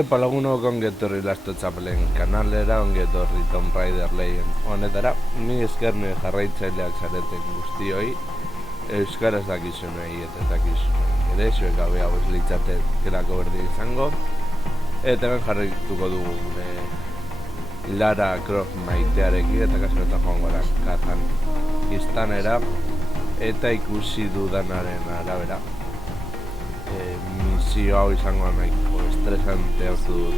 Epa lagunok ongetorri Lasto Txapelen kanalera, ongetorri Tomb Raider lehen honetara. Ni eskerni jarraitzaileak zareten guztioi, euskaraz dakizunei eta dakizunei ere, zuek gabe hau ez litzatekelako berdin izango. Eta hemen jarraituko dugu Lara Croft maitearekin, eta kasunetan joan gara Kazakistanera, eta ikusi dudanaren arabera. Misio hau izango nahiko estresante hartu dut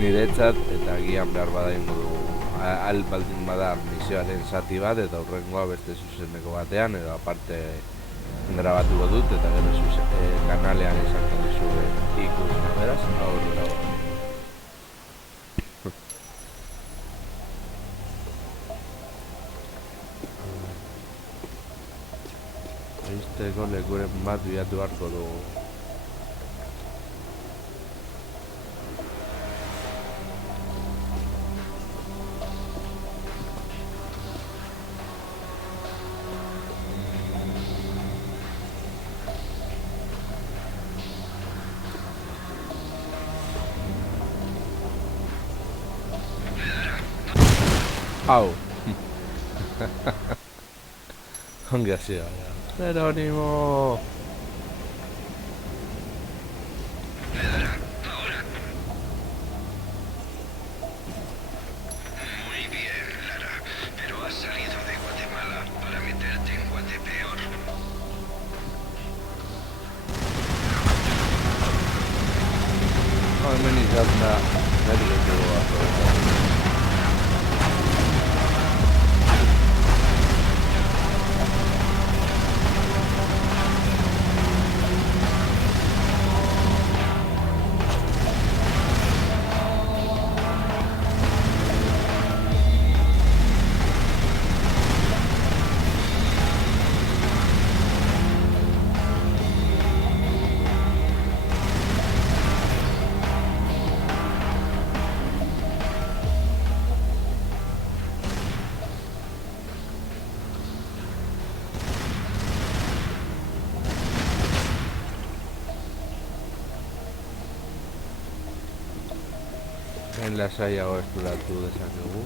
niretzat, eta gian behar bada ingo dugu baldin bada misioaren zati bat, eta horrengoa beste zuzeneko batean, edo aparte grabatuko dut, eta gero kanalean izango dizue ikusna, beraz, aurrera. Izteko lekuren bat bilatu beharko dugu. Hau! Ongi hasi da, Jerónimo! Muy bien, Lara, pero has salido de Guatemala para meterte en Guatepeor. Hemen izan da, nari gehiago bat. Lasaiago eskuratu dezakegu.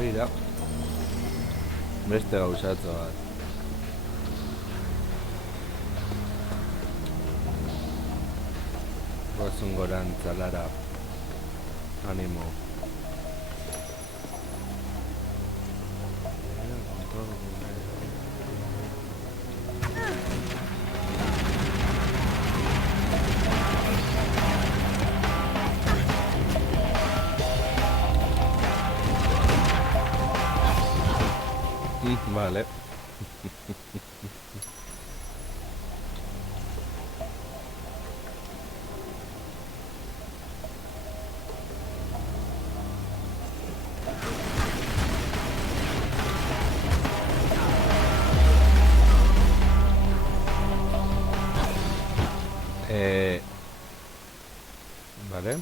Mira, beste gauzatzo bat. Goazun gorantza, Lara. Animo. Vale. Vale.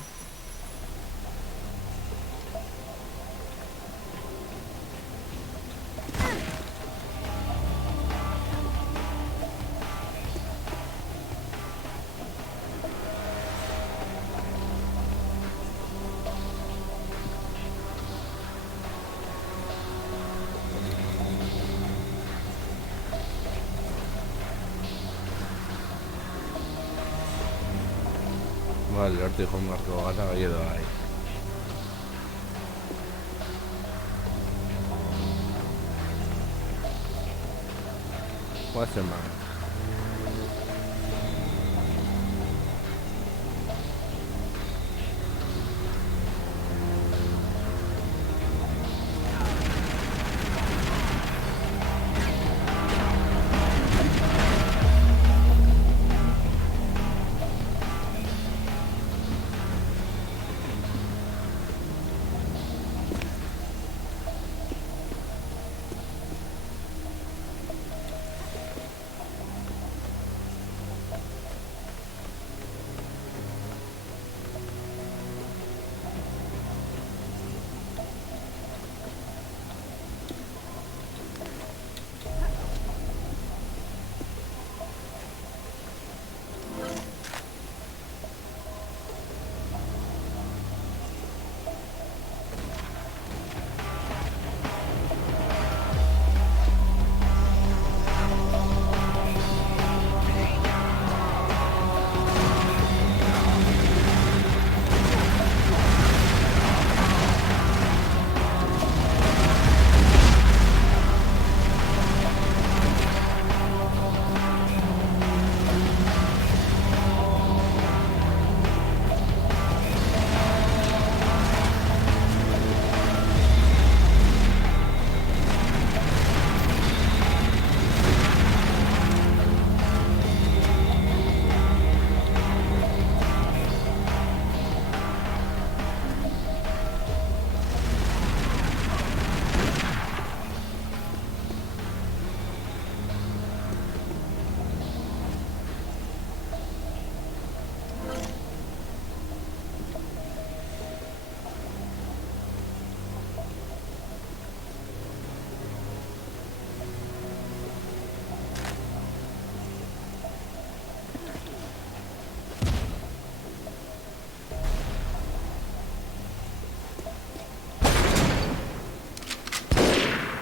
Vale, hortik joan beharko gara bai edo bai. Guazen ba.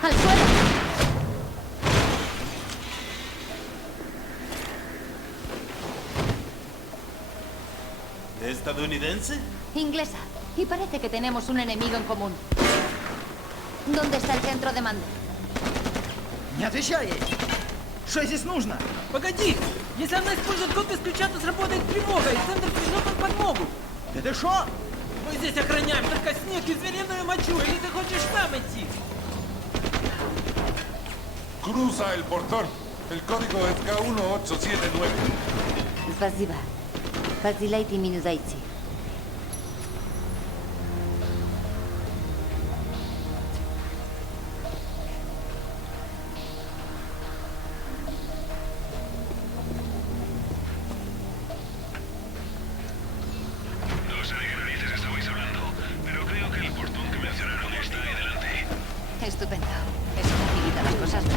¡Al suelo! ¿Estadounidense? Inglesa. Y parece que tenemos un enemigo en común. ¿Dónde está el centro de mando? Не отвечай ей! Что здесь нужно? Погоди! Если она использует код из ключа, то сработает тревога, и центр пришлет нам подмогу. Это что? Мы здесь охраняем только снег и звериную мочу, или ты хочешь сам идти? Cruza el portón. El código es K1879. Spasiba. Facilajte mi zajci. No sé de qué narices estabais hablando, pero creo que el portón que mencionaron está ahí delante. Estupendo. Eso facilita las cosas, ¿verdad?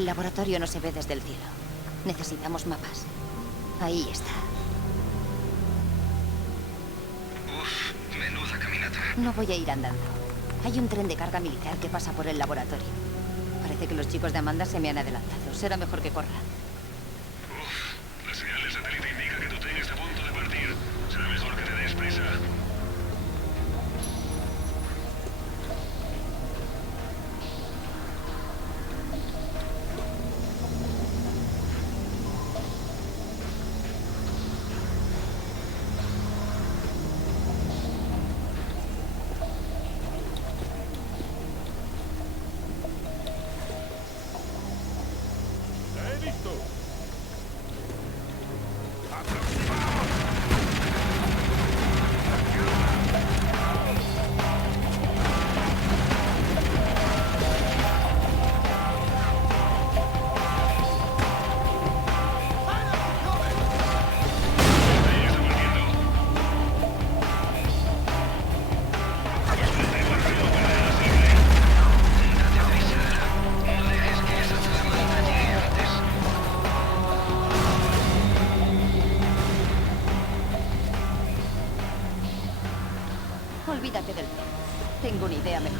El laboratorio no se ve desde el cielo. Necesitamos mapas. Ahí está. Uf, menuda caminata. No voy a ir andando. Hay un tren de carga militar que pasa por el laboratorio. Parece que los chicos de Amanda se me han adelantado. Será mejor que corra. La señal de satélite indica que tu tren está a punto de partir. Será mejor que te des prisa. Olvídate del tren. Tengo una idea mejor.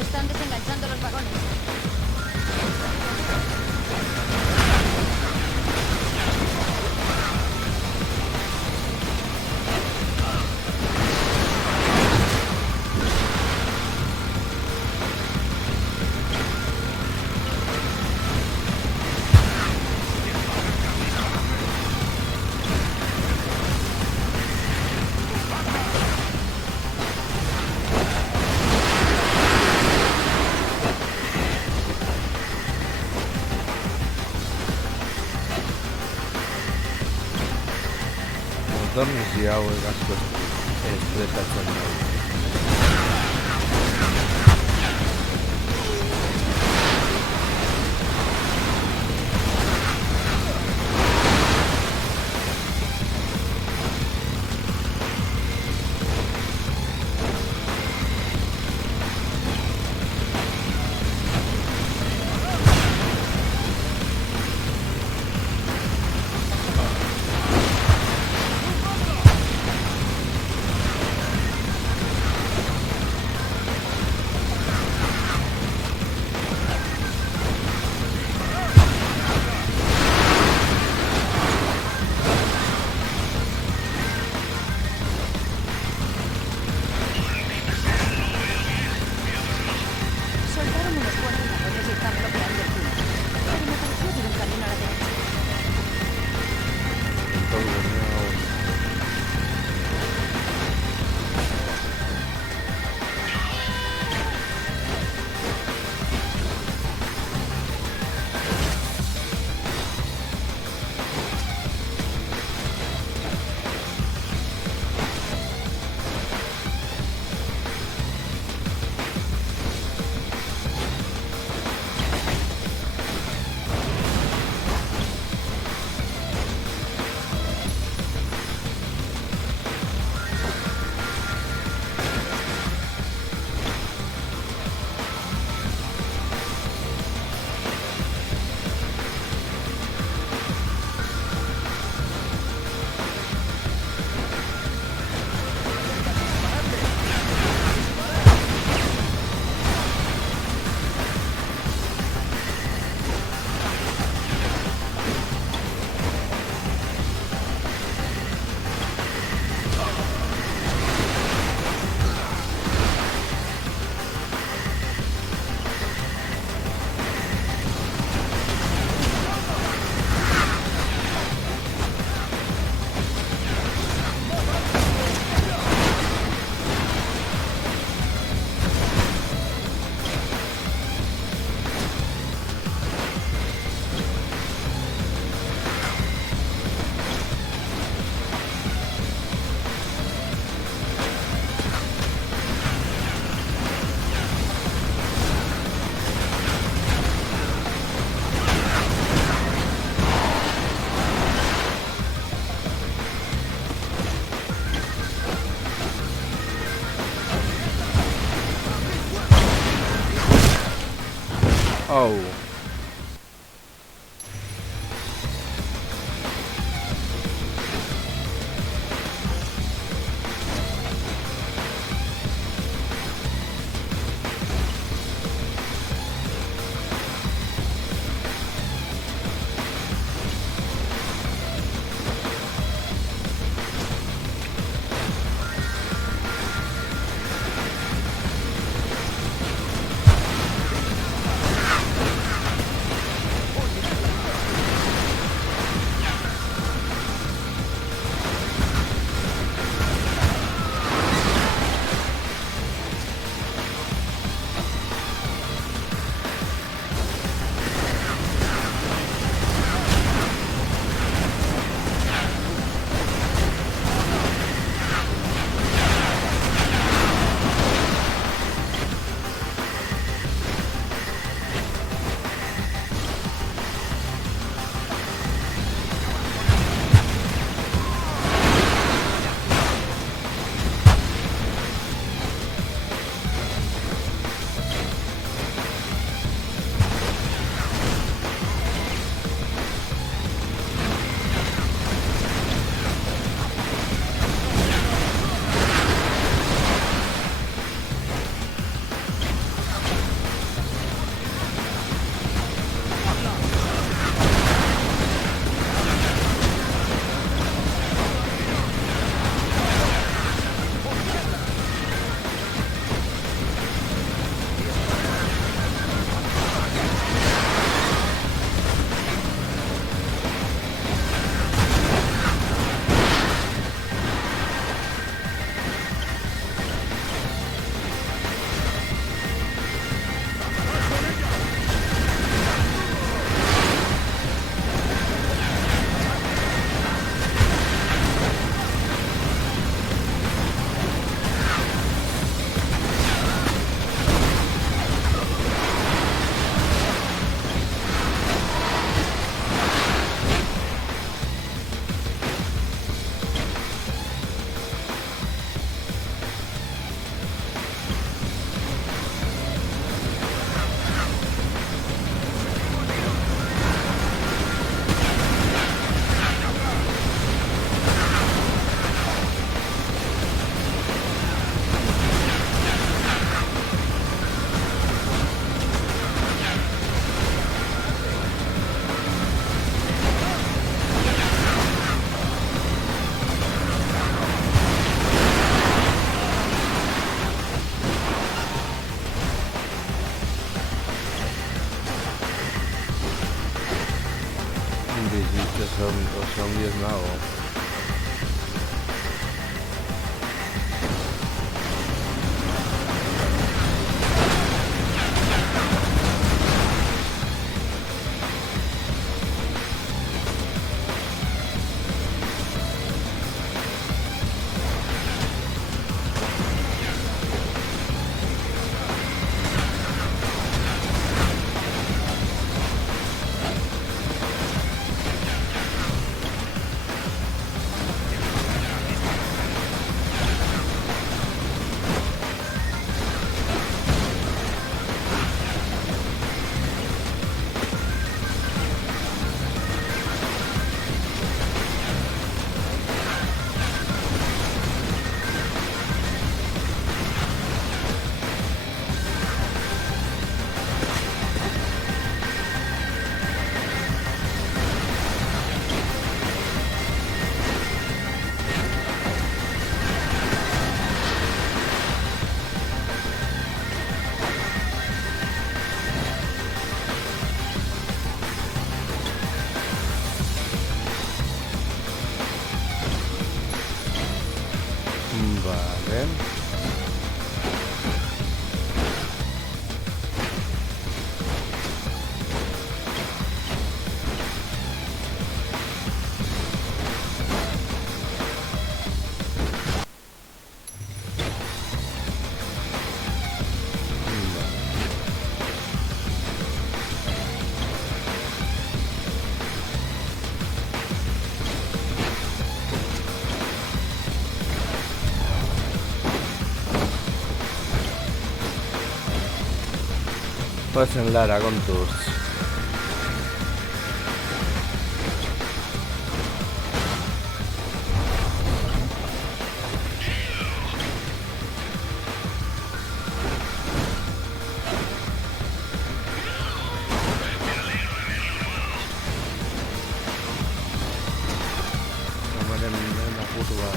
Están desenganchando los vagones. Motor hauek asko estresatzen da. Oh. Son 10 nabos. Pues en Lara con tus... en la curva.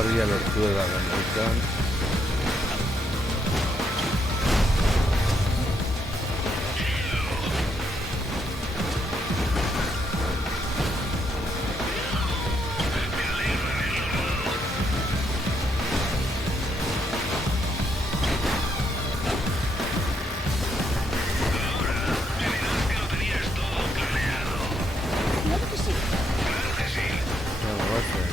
Orilla l'Ortuega d'American. Claro que sí. No, lo va a hacer.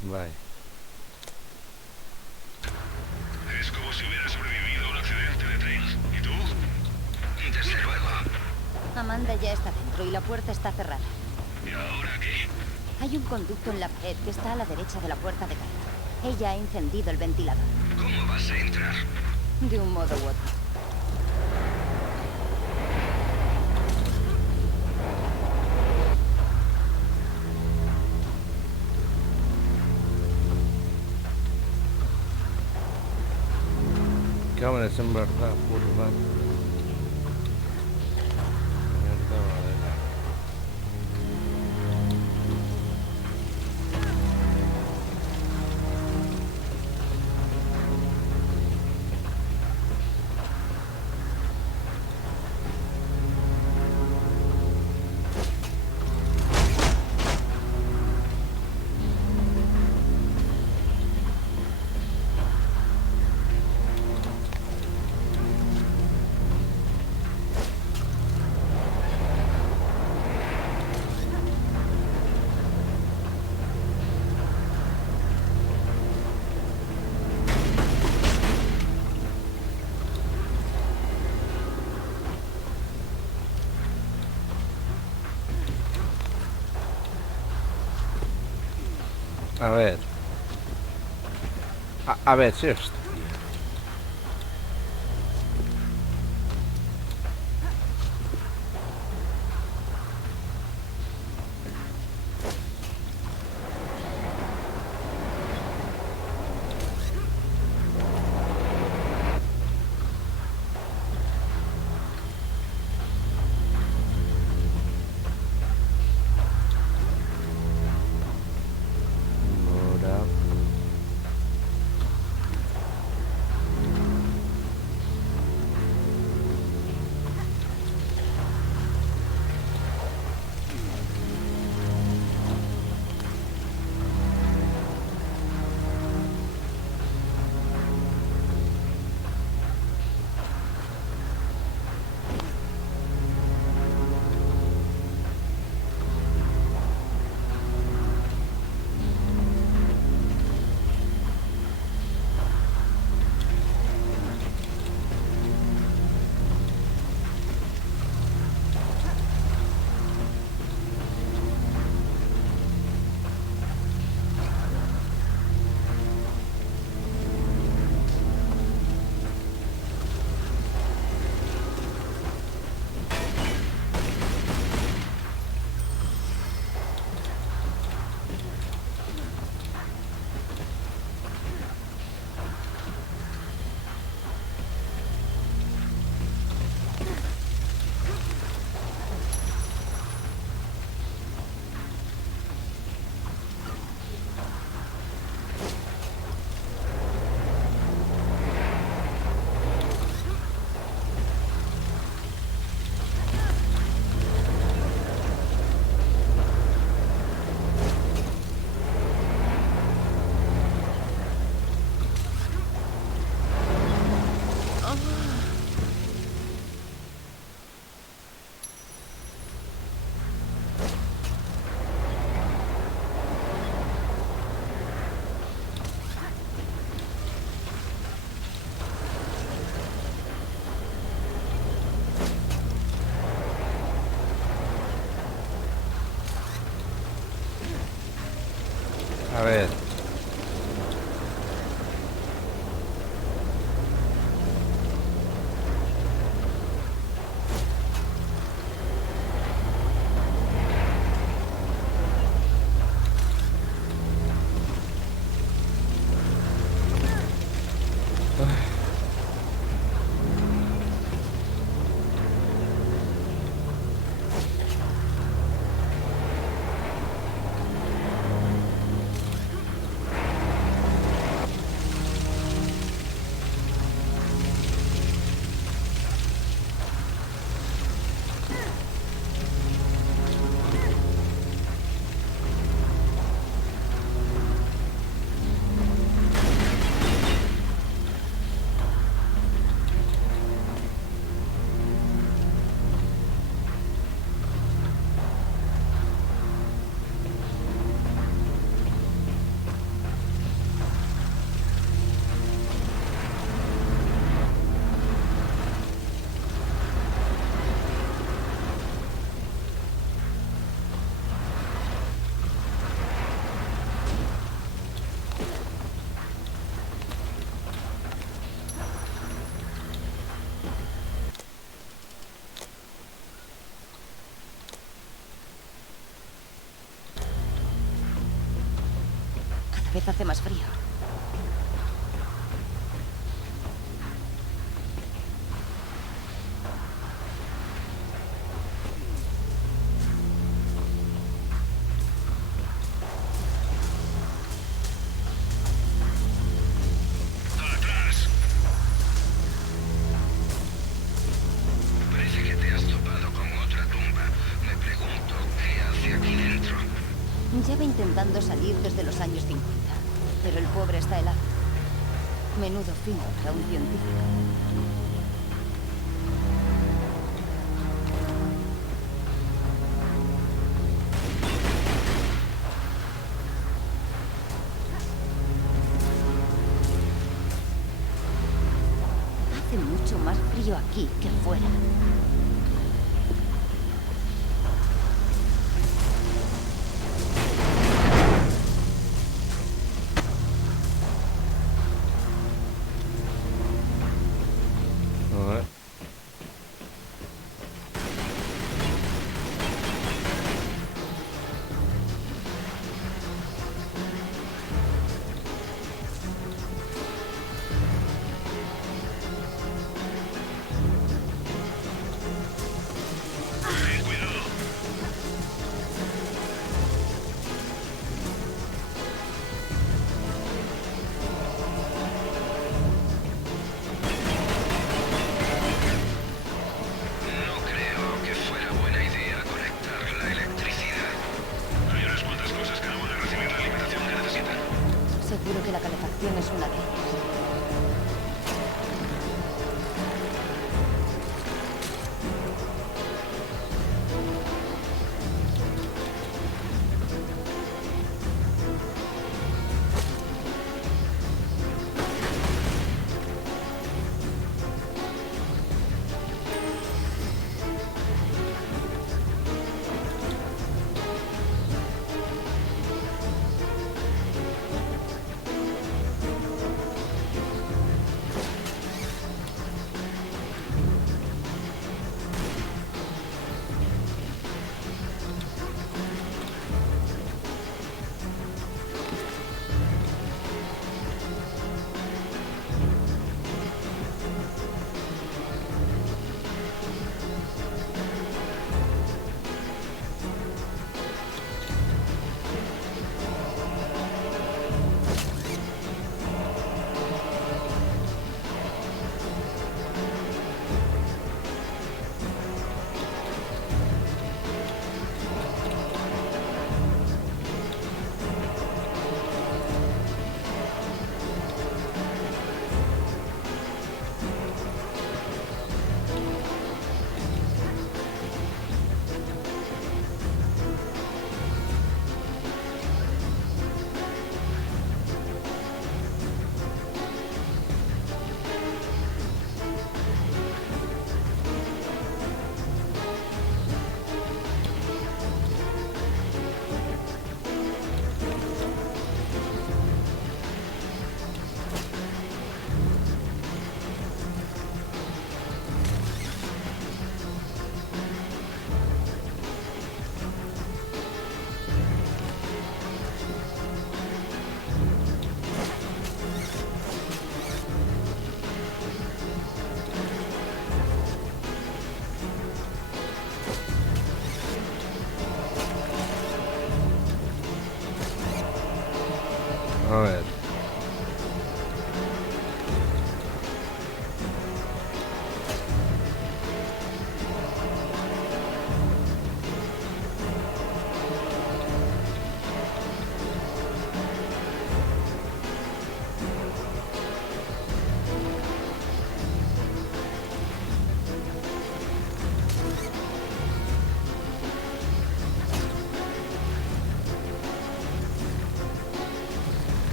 Vale. Vale. Es como si hubiera sobrevivido a un accidente de tren. ¿Y tú? Desde luego. Amanda ya está dentro y la puerta está cerrada. ¿Y ahora qué? Hay un conducto en la pared que está a la derecha de la puerta de caída. Ella ha encendido el ventilador. ¿Cómo vas a entrar? De un modo u otro. Cámaras en verdad, curva. Mierda, madera. A ver. A ver, si esto. Ahora. A ver. Cada vez hace más frío. ¡Atrás! Parece que te has topado con otra tumba. Me pregunto, ¿qué hace aquí dentro? Lleva intentando salir desde los años 50, pero el pobre está helado. Menudo fin para un científico. Hace mucho más frío aquí que fuera. A ver.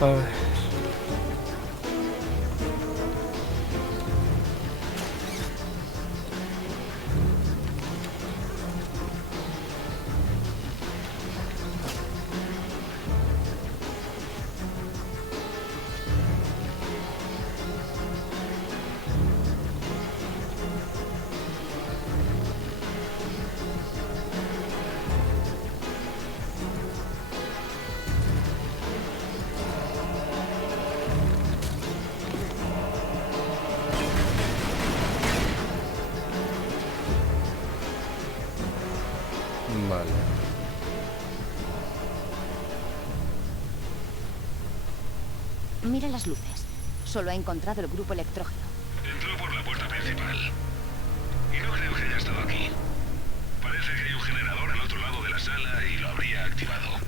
Ay. Vale. Mira las luces. Solo ha encontrado el grupo electrógeno. Entró por la puerta principal. Y no creo que haya estado aquí. Parece que hay un generador al otro lado de la sala y lo habría activado.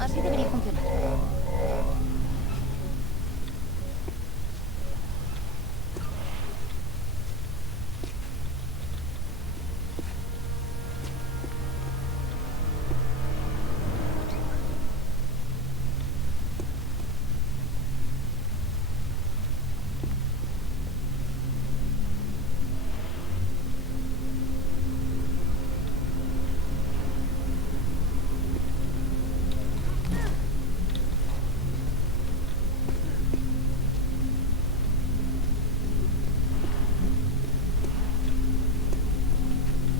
Así debería funcionar.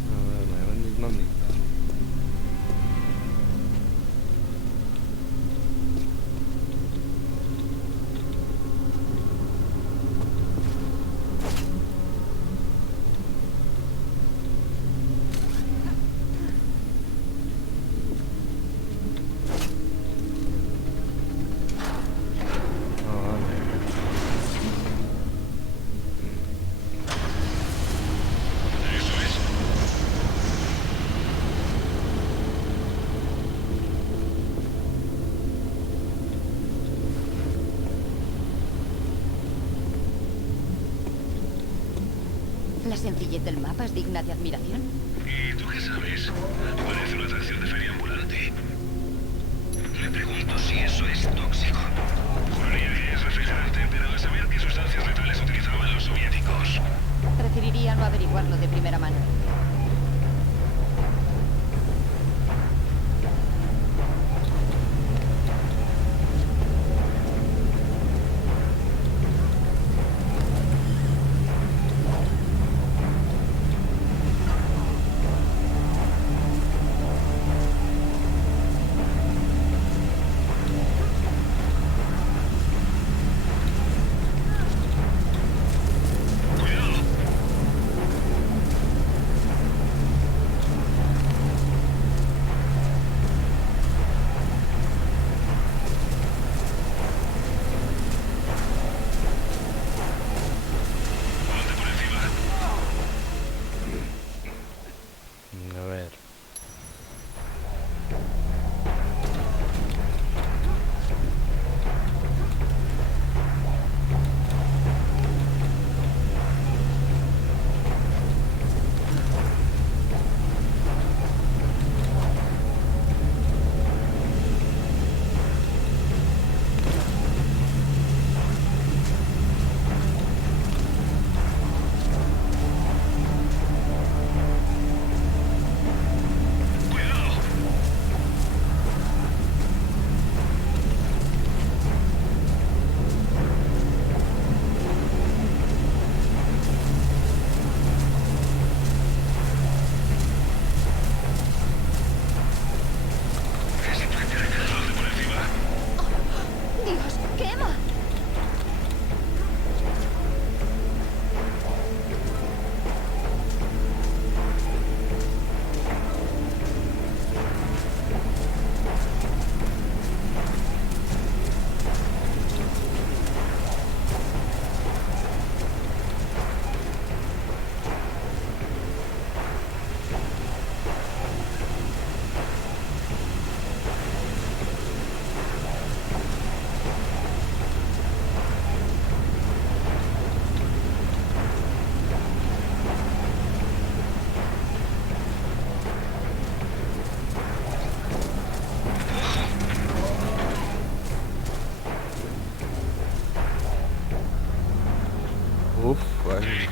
A ver, me venís dónde. Eso es. La sencillez del mapa es digna de admiración. ¿Y tú qué sabes? Parece una atracción de feria ambulante. Le pregunto si eso es tóxico. Juraría que es refrigerante, pero a saber qué sustancias letales utilizaban los soviéticos. Preferiría no averiguarlo de primera mano.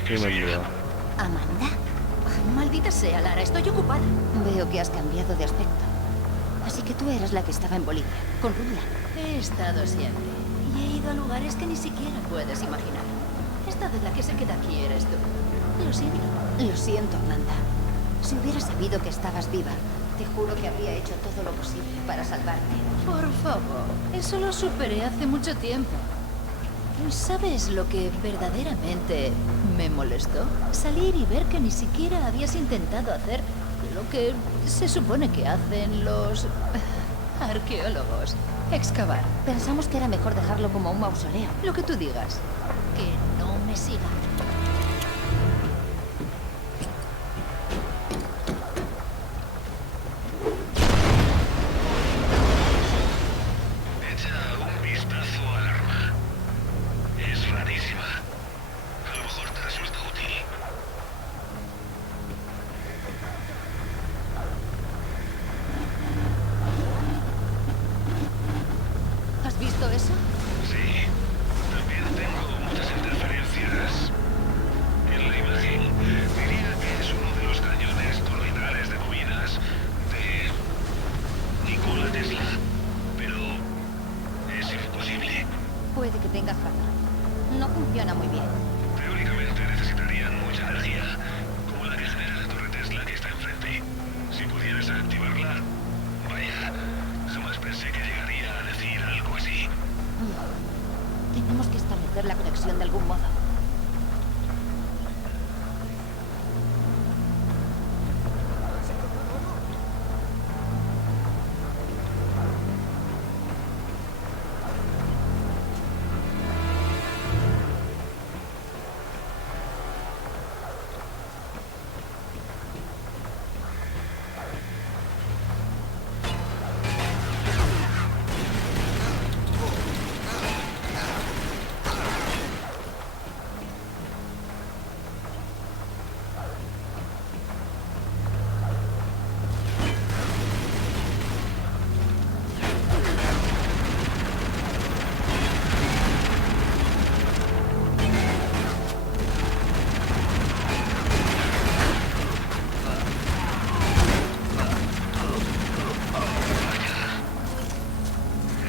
Mugimendua. ¿Amanda? Maldita sea, Lara, estoy ocupada. Veo que has cambiado de aspecto. Así que tú eras la que estaba en Bolivia, con Rubla. He estado siempre. Y he ido a lugares que ni siquiera puedes imaginar. Esta de la que se queda aquí eres tú. Lo siento. Lo siento, Amanda. Si hubiera sabido que estabas viva, te juro que habría hecho todo lo posible para salvarte. Por favor, eso lo superé hace mucho tiempo. ¿Sabes lo que verdaderamente me molestó? Salir y ver que ni siquiera habías intentado hacer lo que se supone que hacen los arqueólogos. Excavar. Pensamos que era mejor dejarlo como un mausoleo. Lo que tú digas. Que no me siga. Echa un vistazo al arma. Es rarísima. A lo mejor te resulta útil. ¿Has visto eso? Sí. También tengo muchas interferencias. En la imagen diría que es uno de los cañones toroidales de bobinas de Nikola Tesla. Pero es imposible. Puede que tengas razón. No funciona muy bien. Teóricamente necesitarían mucha energía, como la que genera la torre Tesla que está enfrente. Si pudieras activarla, vaya, jamás pensé que llegaría a decir algo así. Tenemos que establecer la conexión de algún modo.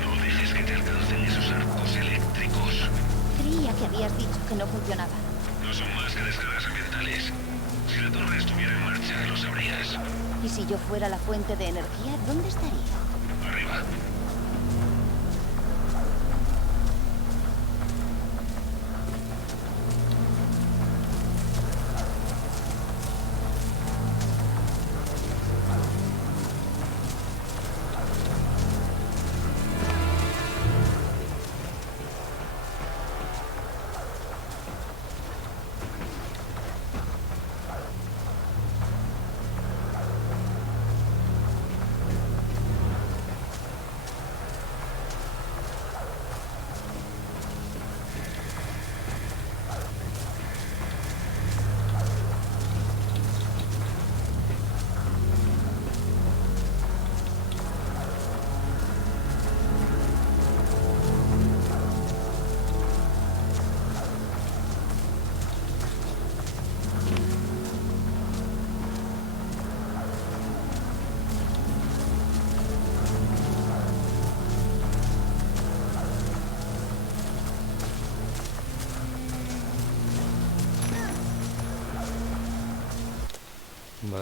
No dejes que te alcancen esos arcos eléctricos. Creía que habías dicho que no funcionaba. No son más que descargas ambientales. Si la torre estuviera en marcha, lo sabrías. ¿Y si yo fuera la fuente de energía, dónde estaría? Arriba.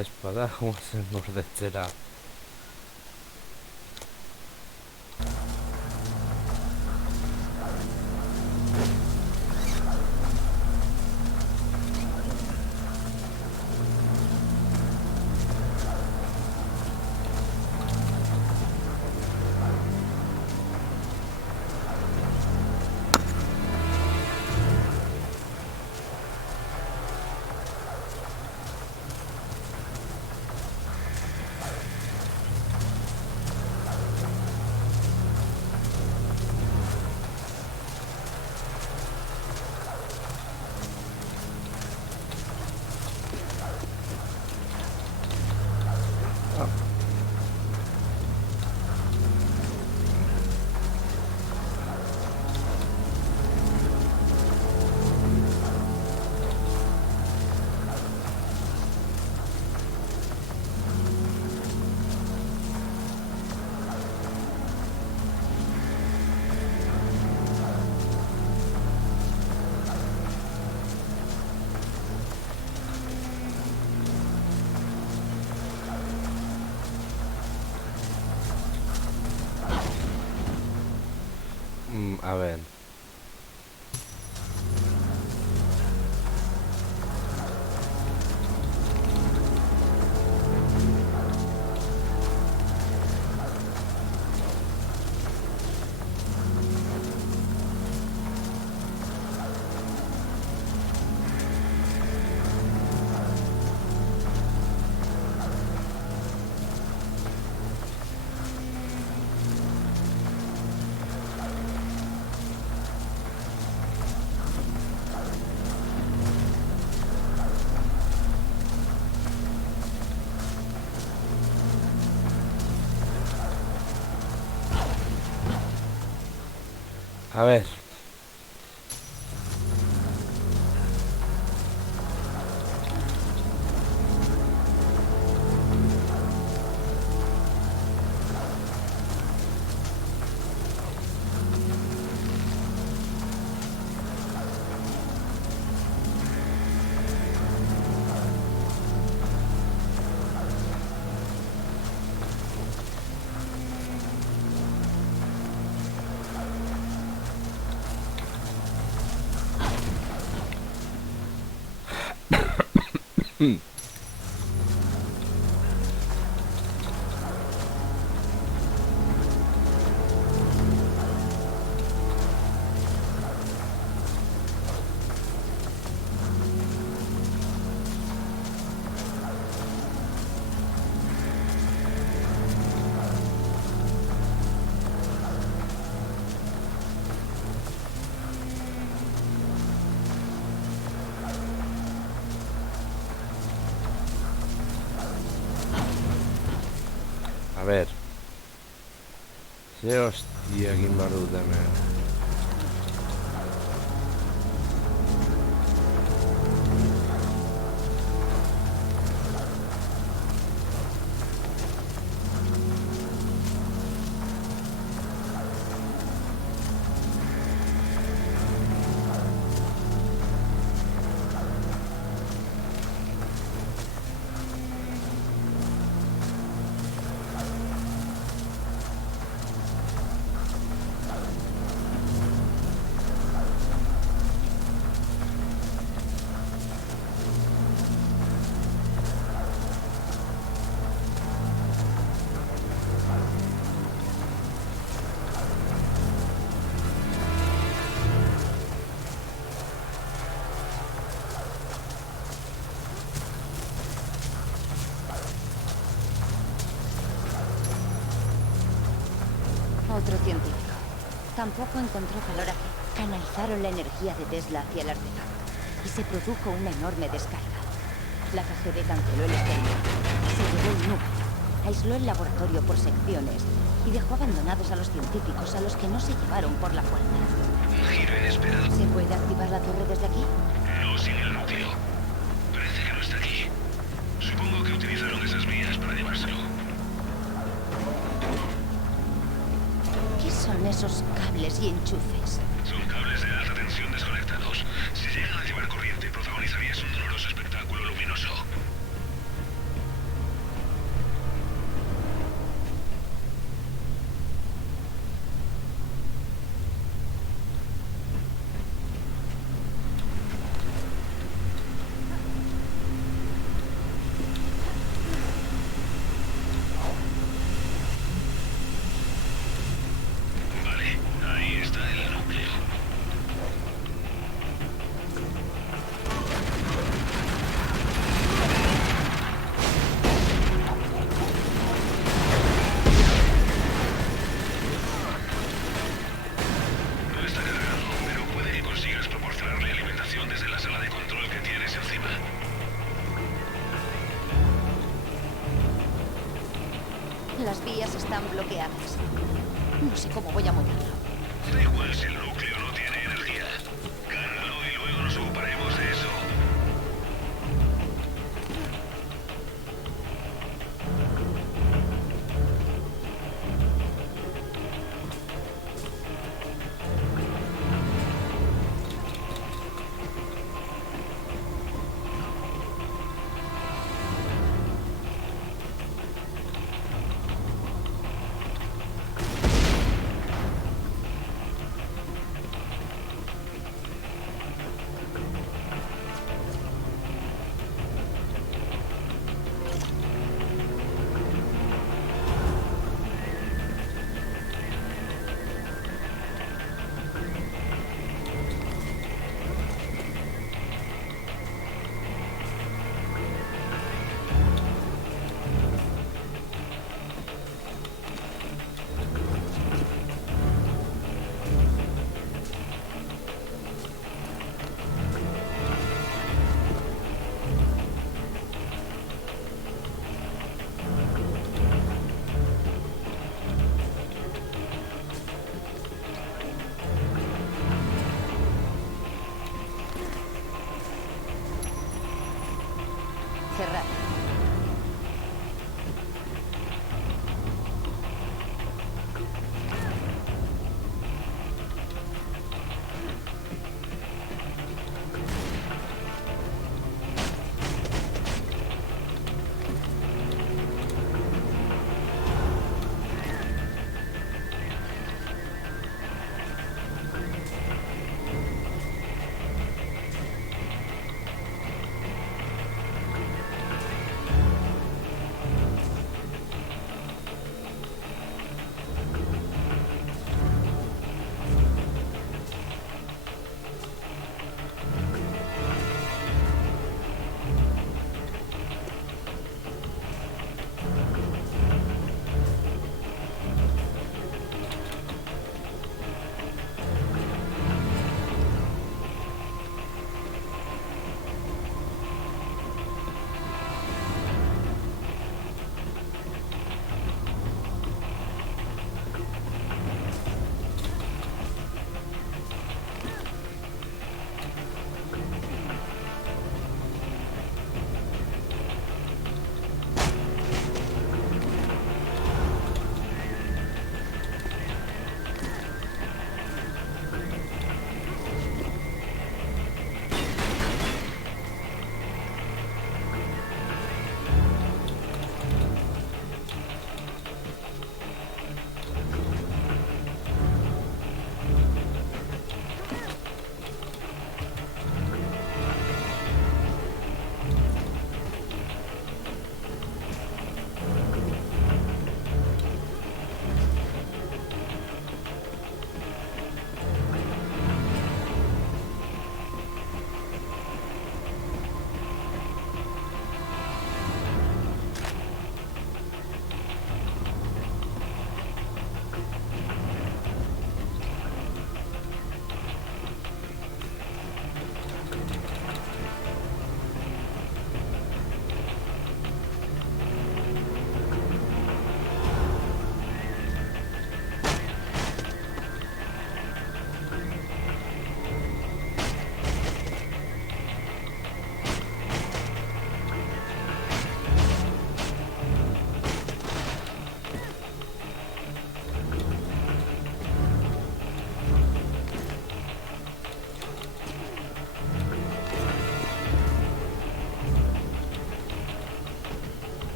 Espada, ¿cómo se mordecerá? A ver. A ver. A ver. Ze hostia egin behar dut hemen. Otro científico. Tampoco encontró calor aquí. Canalizaron la energía de Tesla hacia el artefacto y se produjo una enorme descarga. La KGB canceló el experimento, se llevó el núcleo, aisló el laboratorio por secciones y dejó abandonados a los científicos a los que no se llevaron por la fuerza. Un giro inesperado. ¿Se puede activar la torre desde aquí? No sin el núcleo. Parece que no está aquí. Supongo que utilizaron esas vías para llevárselo. ¿Qué son esos cables y enchufes? Son cables de alta tensión desconectados. Si llegan a llevar corriente, protagonizarías un doloroso espectáculo luminoso. Vale, ahí está el núcleo. No está cargando, pero puede que consigas proporcionarle alimentación desde la sala de control que tienes encima. Las vías están bloqueadas. No sé cómo voy a moverlo. Da igual si el núcleo no tiene energía. Cárgalo y luego nos ocuparemos de eso.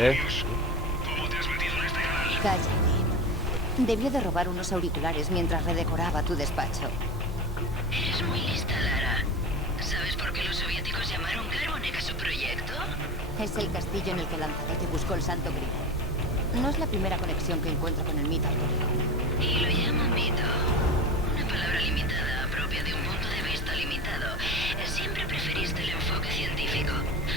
¿Cómo te has metido en este canal? Cállate. Debió de robar unos auriculares mientras redecoraba tu despacho. Eres muy lista, Lara. ¿Sabes por qué los soviéticos llamaron Carbonek a su proyecto? Es el castillo en el que Lanzarote buscó el Santo Grial. No es la primera conexión que encuentro con el mito artúrico. Y lo llaman mito. Una palabra limitada, propia de un punto de vista limitado. Siempre preferiste el enfoque científico.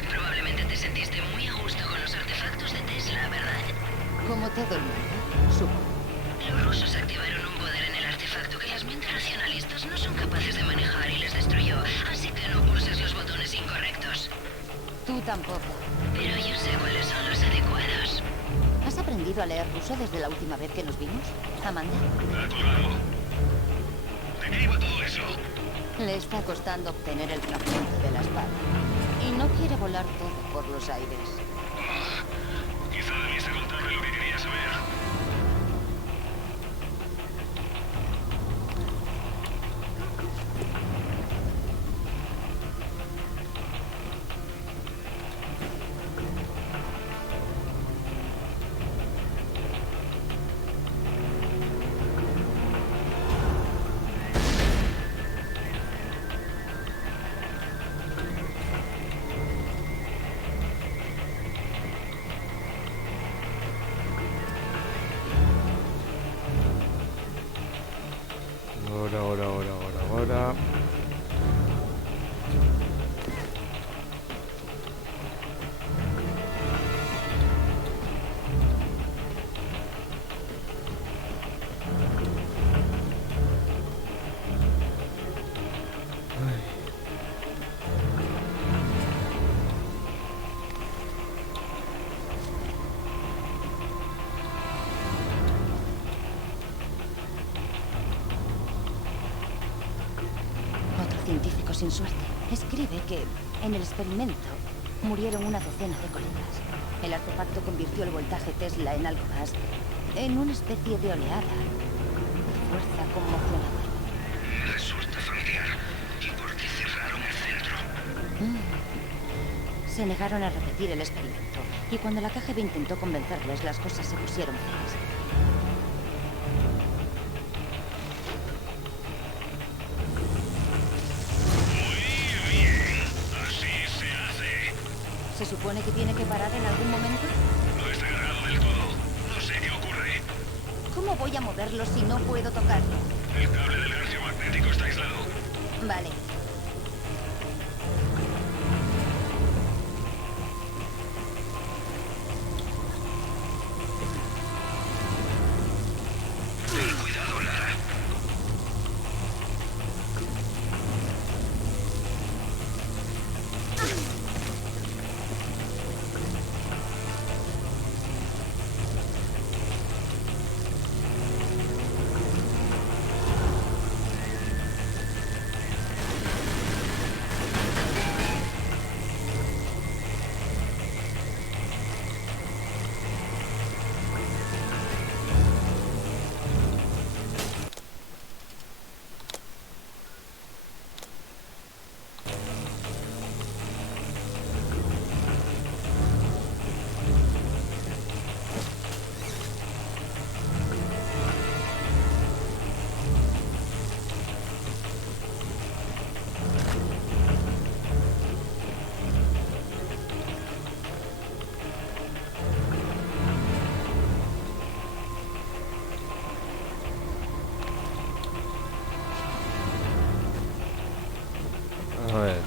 Probablemente te sentiste muy a gusto con los artefactos de Tesla, ¿verdad? Como todo el mundo, supongo. Los rusos activaron un poder en el artefacto que las mentes racionalistas no son capaces de manejar y les destruyó. Así que no pulses los botones incorrectos. Tú tampoco. Pero yo sé cuáles son los adecuados. ¿Has aprendido a leer ruso desde la última vez que nos vimos, Amanda? Ha colgado. ¿De qué iba todo eso? Le está costando obtener el fragmento de la espada. Y no quiere volar todo por los aires. Quizá debiese contarle lo que quería saber. Ahora. Científico sin suerte. Escribe que, en el experimento, murieron una docena de colegas. El artefacto convirtió el voltaje Tesla en algo más, en una especie de oleada de fuerza conmocionadora. Me resulta familiar. ¿Y por qué cerraron el centro? Se negaron a repetir el experimento, y cuando la KGB intentó convencerles, las cosas se pusieron feas. ¿Se supone que tiene que parar en algún momento? No está cargado del todo. No sé qué ocurre. ¿Cómo voy a moverlo si no puedo tocarlo? El cable del hercio magnético está aislado. Vale. Ten cuidado, Lara. A ver.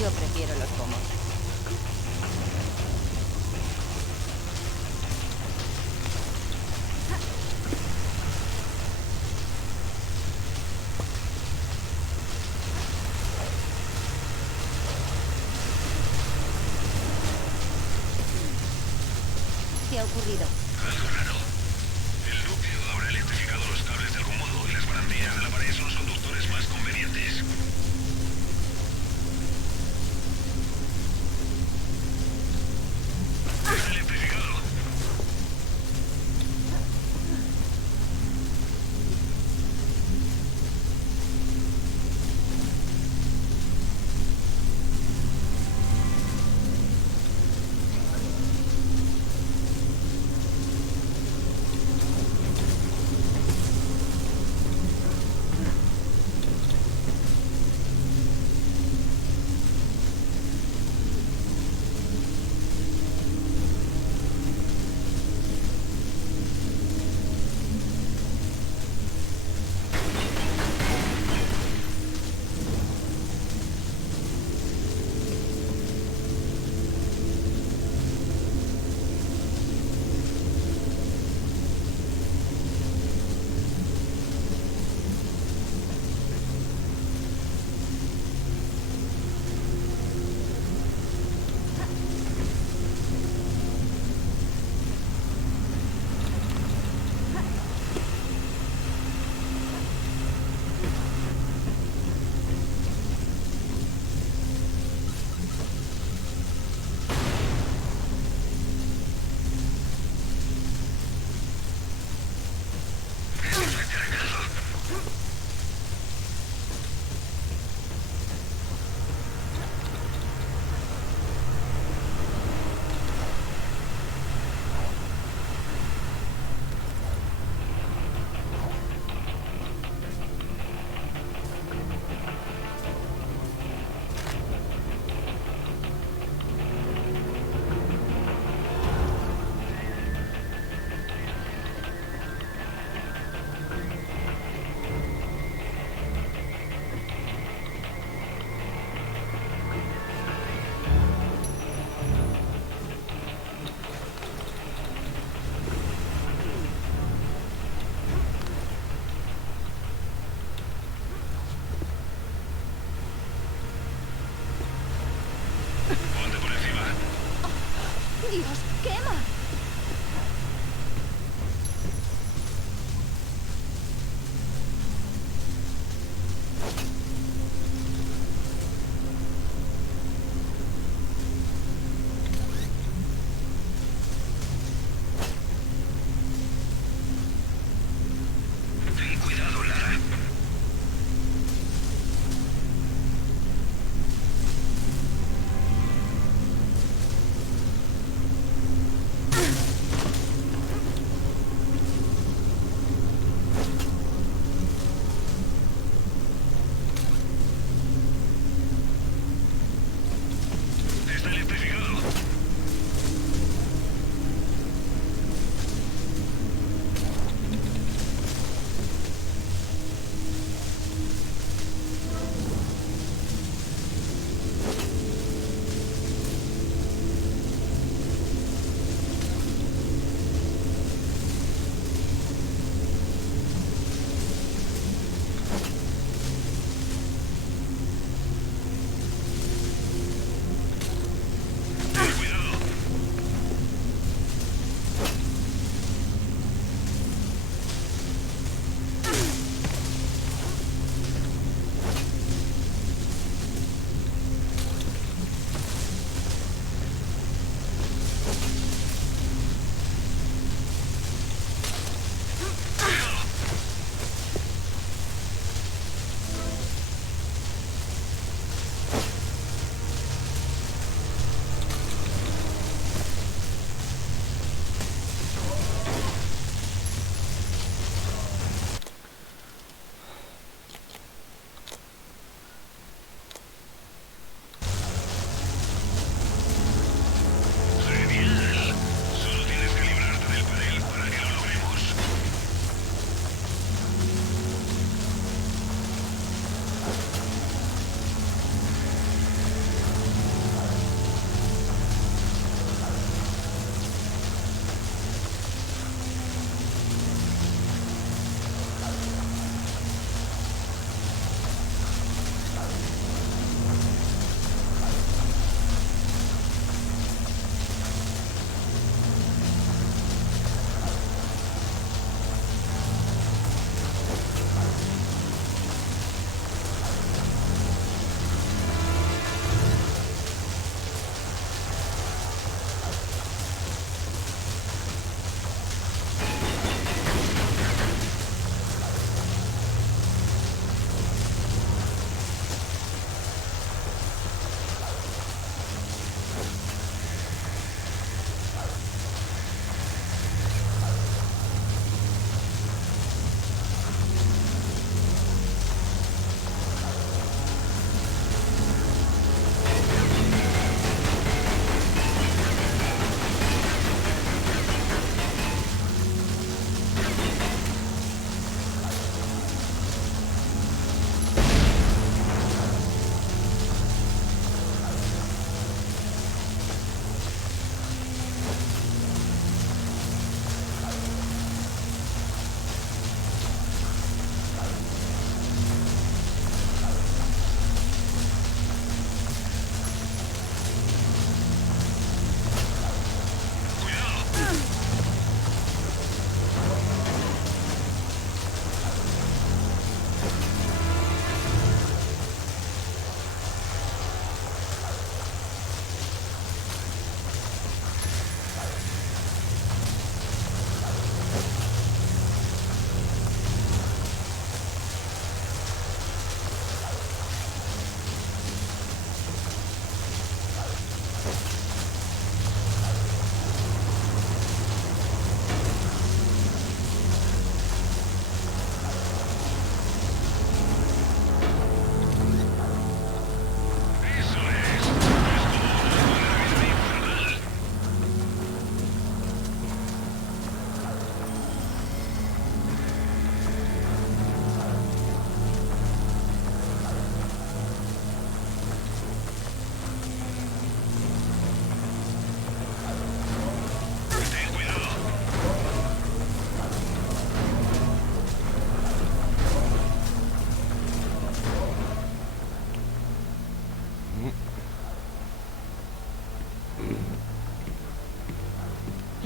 Yo prefiero los pomos. ¿Qué ha ocurrido? Algo raro. El núcleo habrá electrificado los cables del comodo y las barandillas de la pared son los conductores más convenientes. ¡Está electrificado! Ponte por encima. ¡Dios, quema! Ten cuidado, Lara.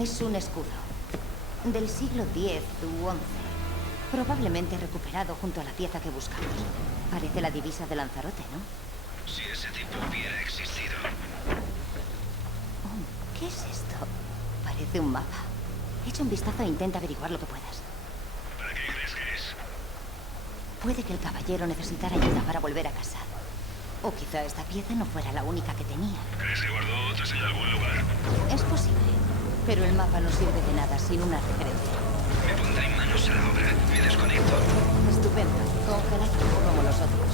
Es un escudo. Del siglo X u XI. Probablemente recuperado junto a la pieza que buscamos. Parece la divisa de Lanzarote, ¿no? Si ese tipo hubiera existido. Oh, ¿qué es esto? Parece un mapa. Echa un vistazo e intenta averiguar lo que puedas. ¿Para qué crees que es? Puede que el caballero necesitara ayuda para volver a casa. O quizá esta pieza no fuera la única que tenía. ¿Crees que guardó otras en algún lugar? Es posible. Pero el mapa no sirve de nada sin una referencia. Me pondré manos a la obra. Me desconecto. Estupendo. Congelado como los otros.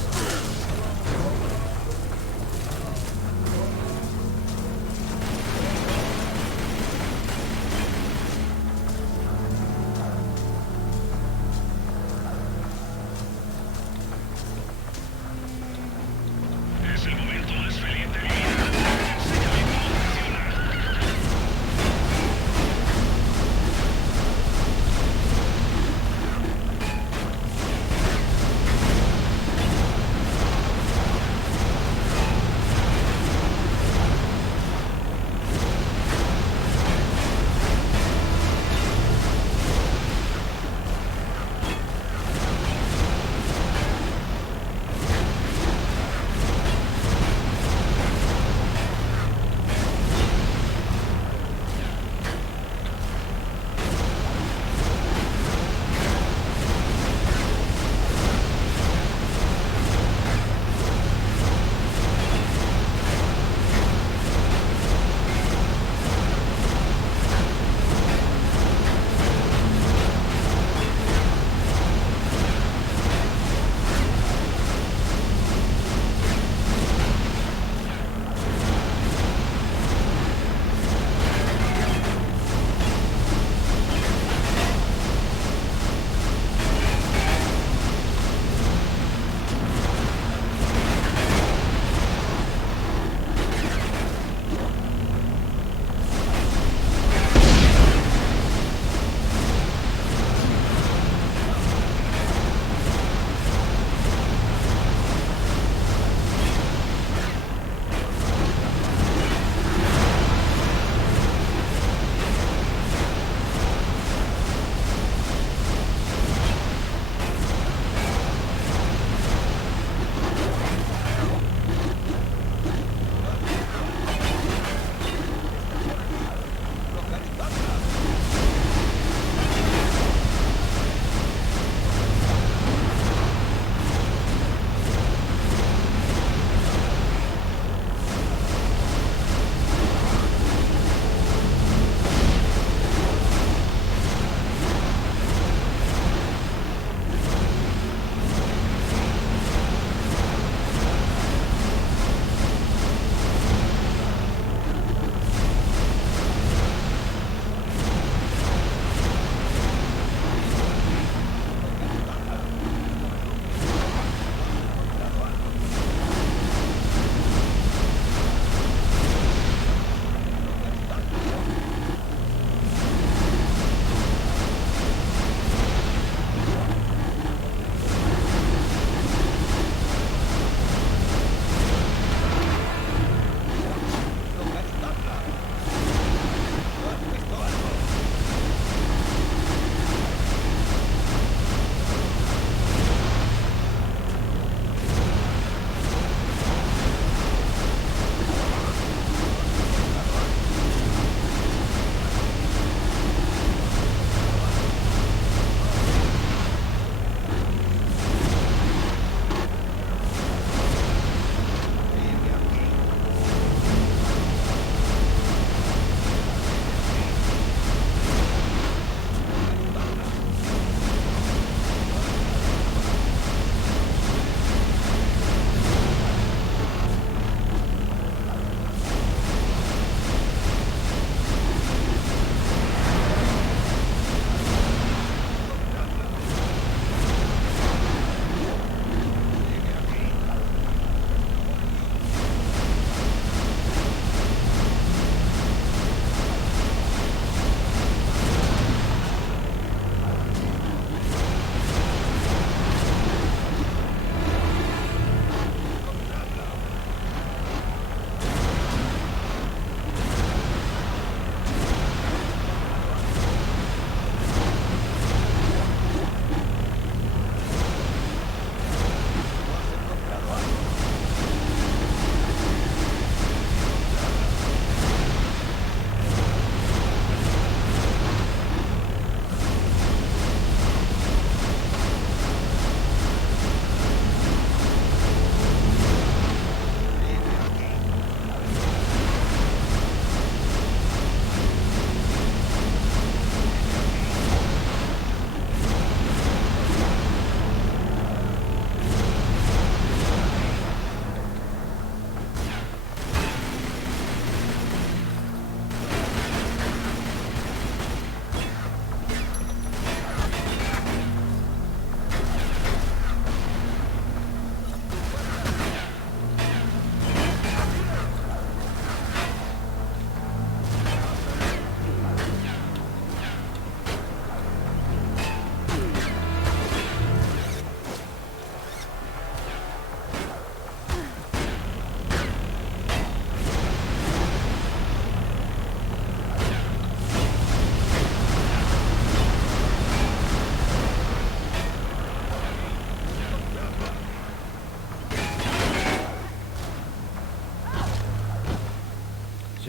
Es el momento más feliz de mi vida. Enséñame cómo funciona.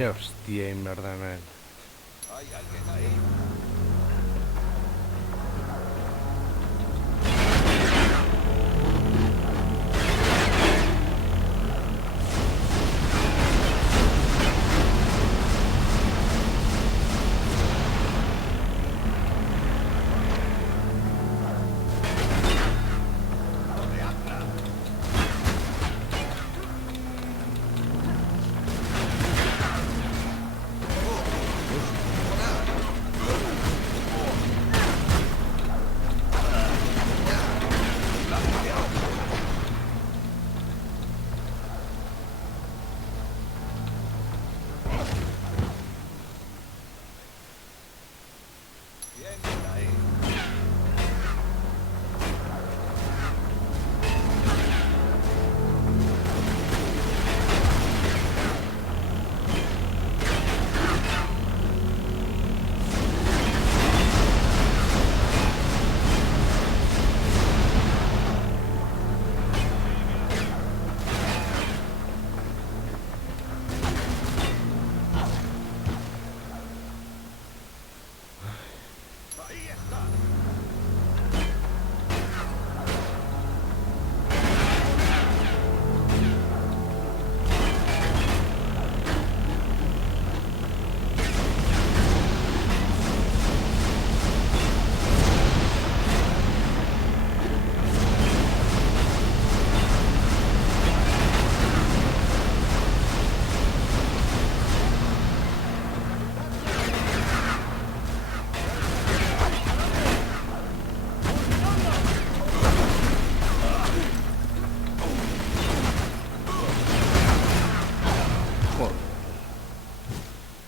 Qué hostia, inmerdament. ¿Hay alguien ahí?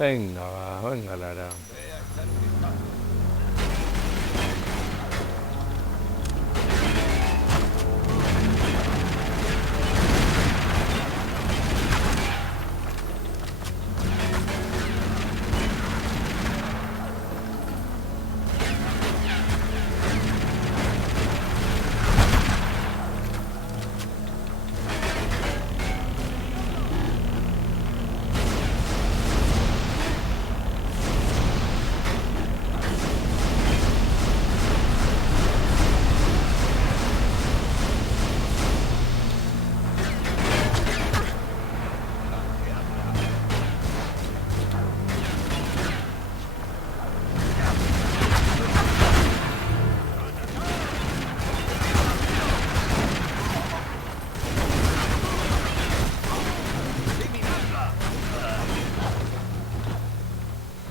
Venga, va, venga, Lara.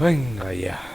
Venga ya.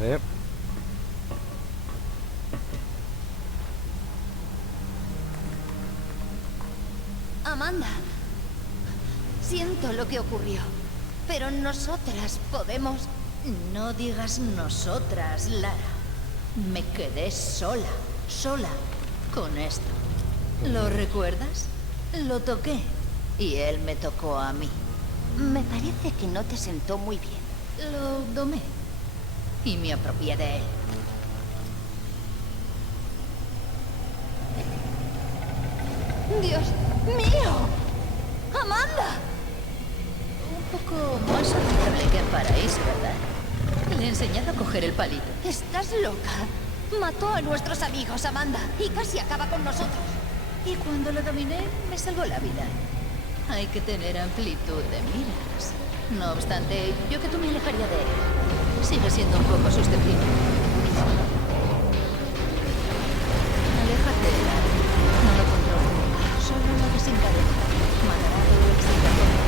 Vale. Amanda, siento lo que ocurrió, pero nosotras podemos... No digas nosotras, Lara. Me quedé sola, con esto. ¿Lo recuerdas? Lo toqué y él me tocó a mí. Me parece que no te sentó muy bien. Lo domé y me apropié de él. ¡Dios mío! ¡Amanda! Un poco más saludable que en Paraíso, ¿verdad? Le he enseñado a coger el palito. Estás loca. Mató a nuestros amigos, Amanda, y casi acaba con nosotros. Y cuando lo dominé, me salvó la vida. Hay que tener amplitud de miras. No obstante, yo que tú me alejaría de él. Sigue siendo un poco susceptible. Aléjate, Lara. No lo controlo. Solo lo desencadena. Matará a todo lo que se encargue.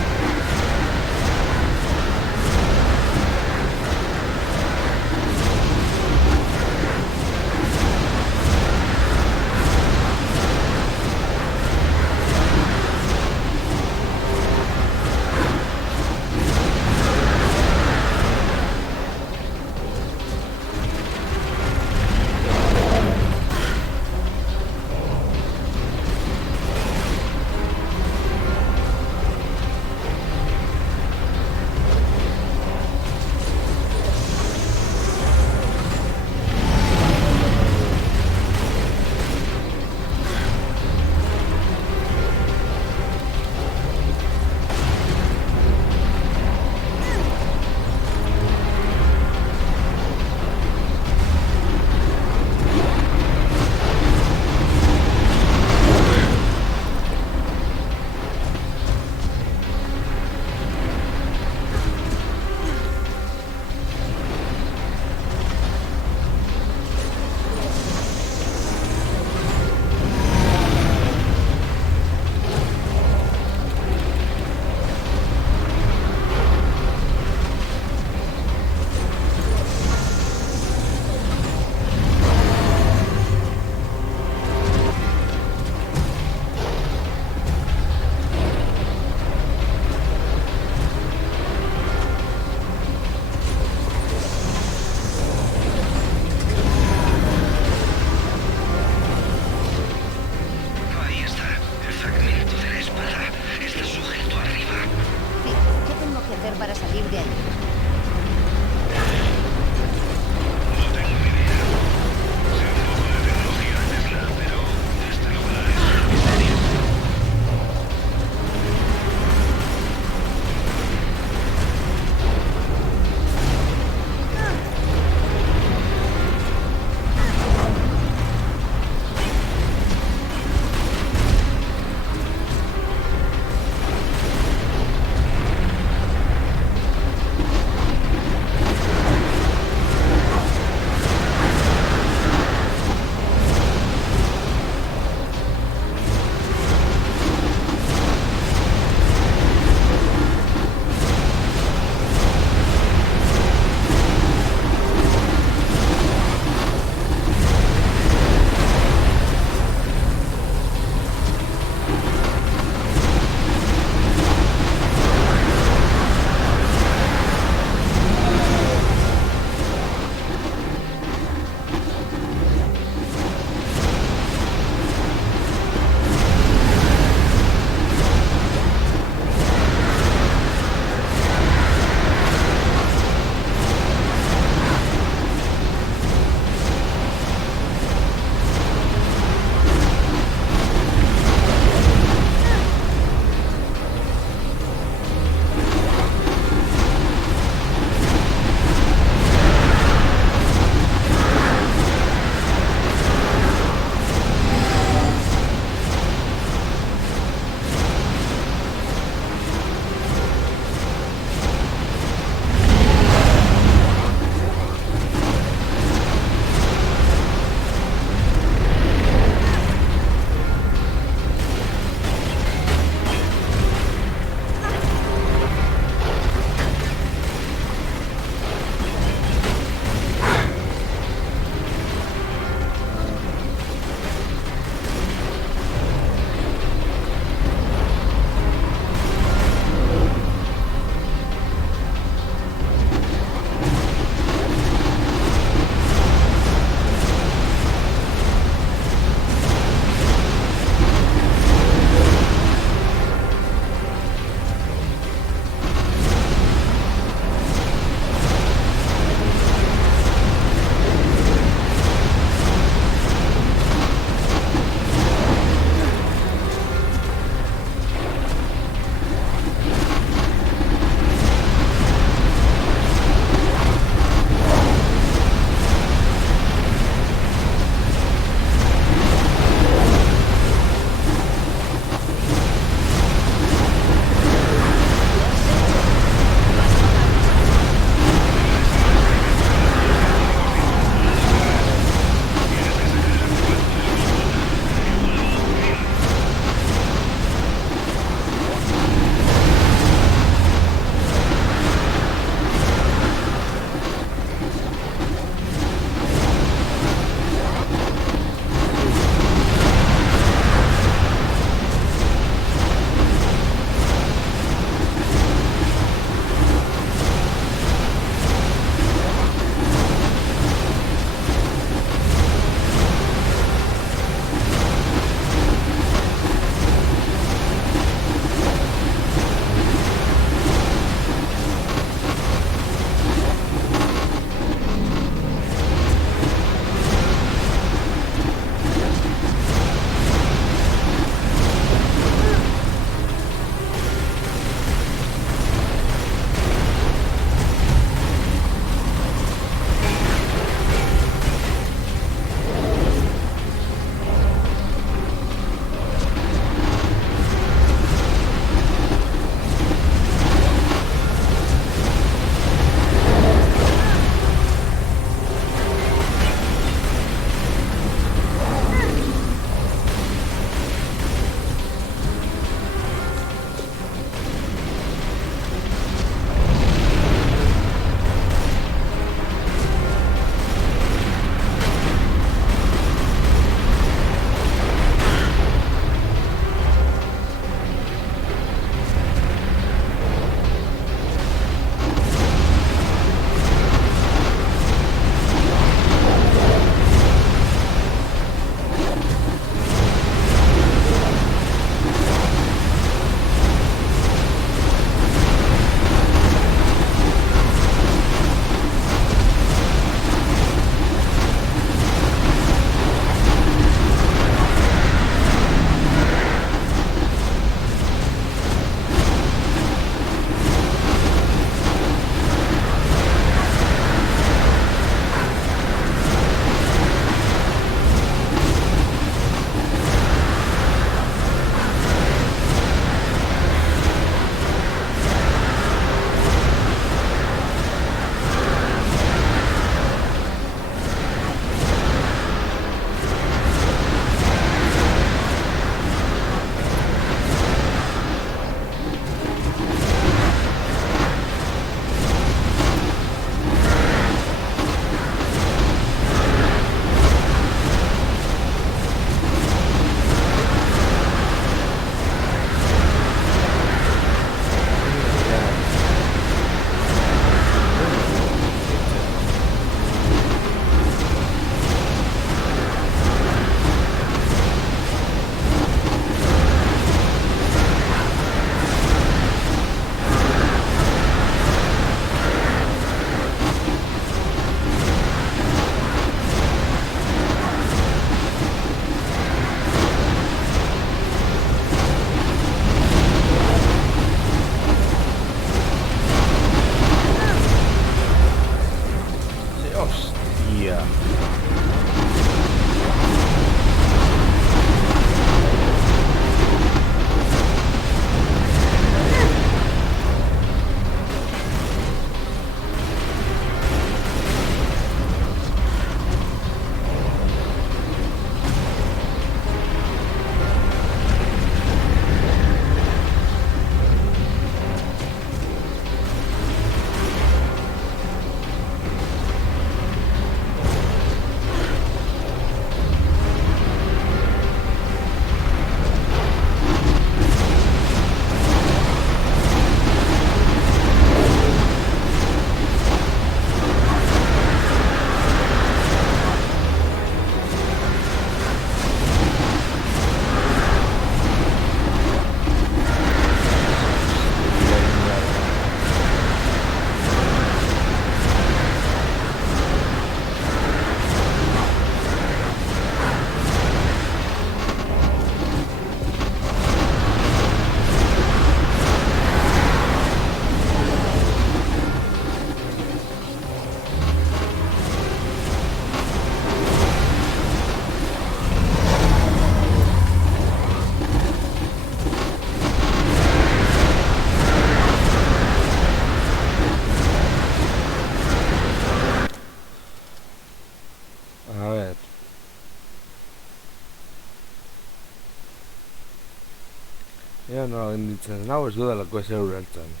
Ea nola genditzen, hau ez dudalako ez eureltzen.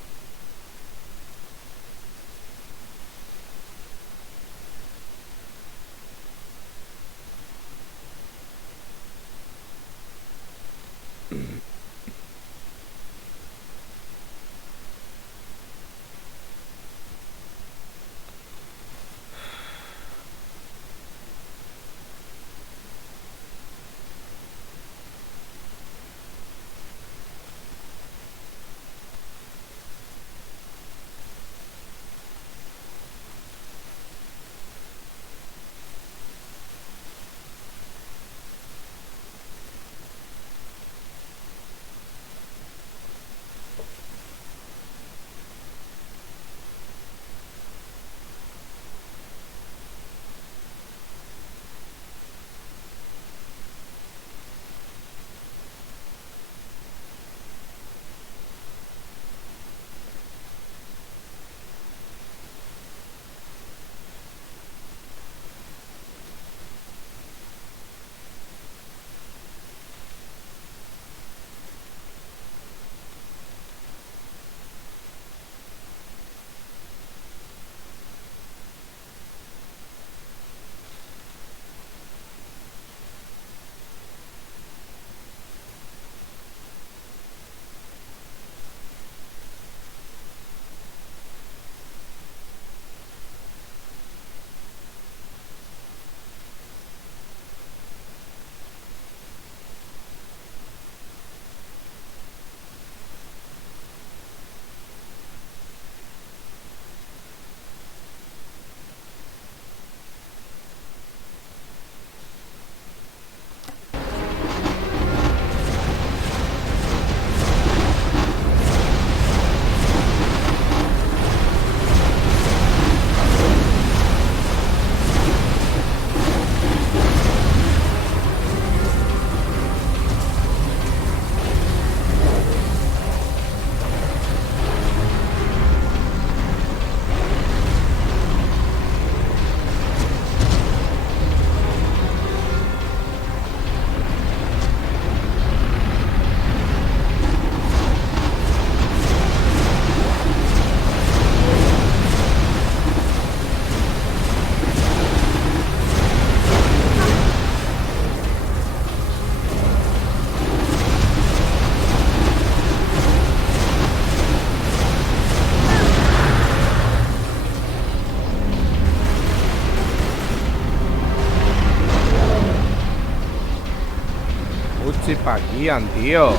Paguían, tío.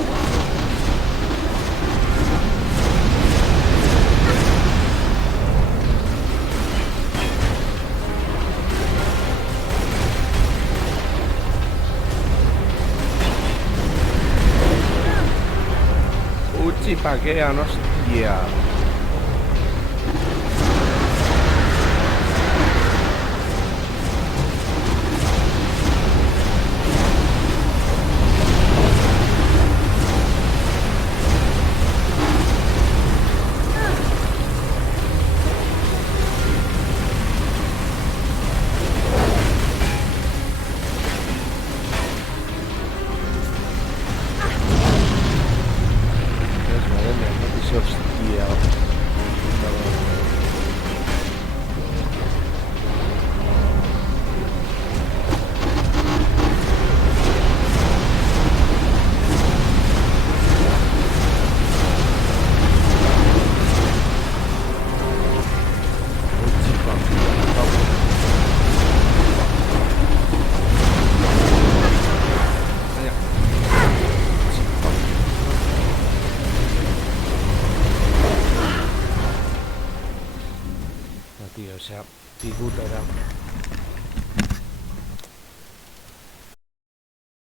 Uchi paquean, hostia. Tío, o sea, figura era